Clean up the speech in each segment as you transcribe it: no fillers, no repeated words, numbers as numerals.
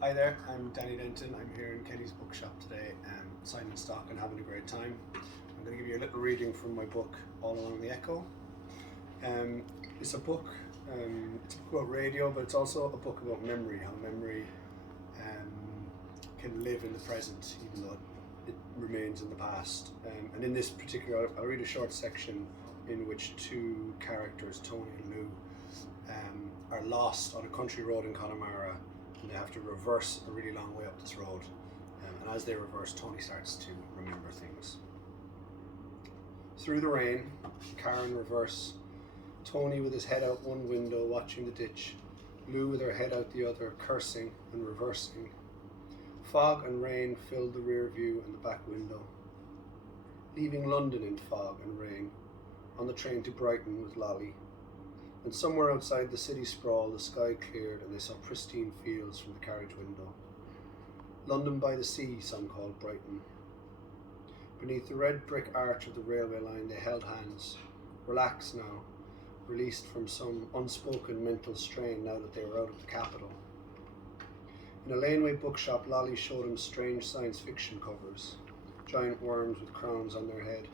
Hi there, I'm Danny Denton. I'm here in Kennys Bookshop today, signing stock and having a great time. I'm going to give you a little reading from my book, All Along the Echo. It's a book, it's a book about radio, but it's also a book about memory, how memory can live in the present, even though it remains in the past. And in this particular, I'll read a short section in which two characters, Tony and Lou, are lost on a country road in Connemara, and they have to reverse a really long way up this road. And as they reverse, Tony starts to remember things. Through the rain, car in reverse, Tony with his head out one window watching the ditch, Lou with her head out the other, cursing and reversing. Fog and rain filled the rear view and the back window. Leaving London in fog and rain, on the train to Brighton with Lolly. And somewhere outside the city sprawl, the sky cleared and they saw pristine fields from the carriage window. London by the sea, some called Brighton. Beneath the red brick arch of the railway line, they held hands, relaxed now, released from some unspoken mental strain now that they were out of the capital. In a laneway bookshop, Lolly showed him strange science fiction covers, giant worms with crowns on their head,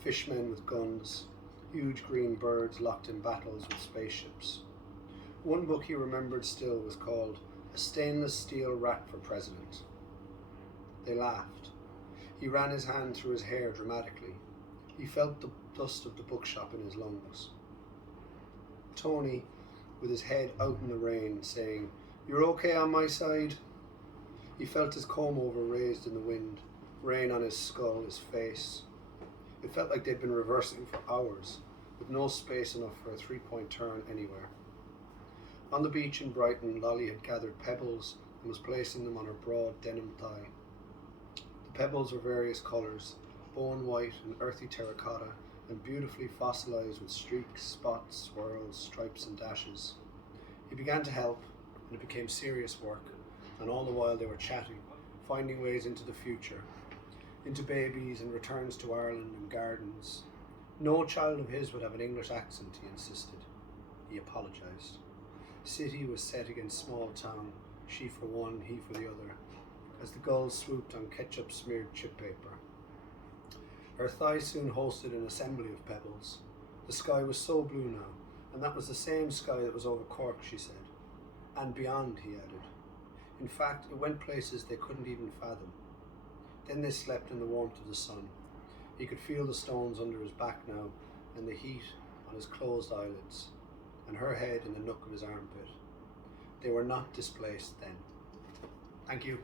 fishmen with guns, huge green birds locked in battles with spaceships. One book he remembered still was called A Stainless Steel Rat for President. They laughed. He ran his hand through his hair dramatically. He felt the dust of the bookshop in his lungs. Tony, with his head out in the rain, saying, "You're okay on my side?" He felt his comb-over raised in the wind, rain on his skull, his face. It felt like they'd been reversing for hours, with no space enough for a three-point turn anywhere. On the beach in Brighton, Lolly had gathered pebbles and was placing them on her broad denim thigh. The pebbles were various colours, bone white and earthy terracotta, and beautifully fossilised with streaks, spots, swirls, stripes and dashes. He began to help, and it became serious work, and all the while they were chatting, finding ways into the future, into babies and returns to Ireland and gardens. No child of his would have an English accent, he insisted. He apologised. City was set against small town, she for one, he for the other, as the gulls swooped on ketchup-smeared chip paper. Her thigh soon hosted an assembly of pebbles. The sky was so blue now, and that was the same sky that was over Cork, she said. And beyond, he added. In fact, it went places they couldn't even fathom. Then they slept in the warmth of the sun. He could feel the stones under his back now, and the heat on his closed eyelids, and her head in the nook of his armpit. They were not displaced then. Thank you.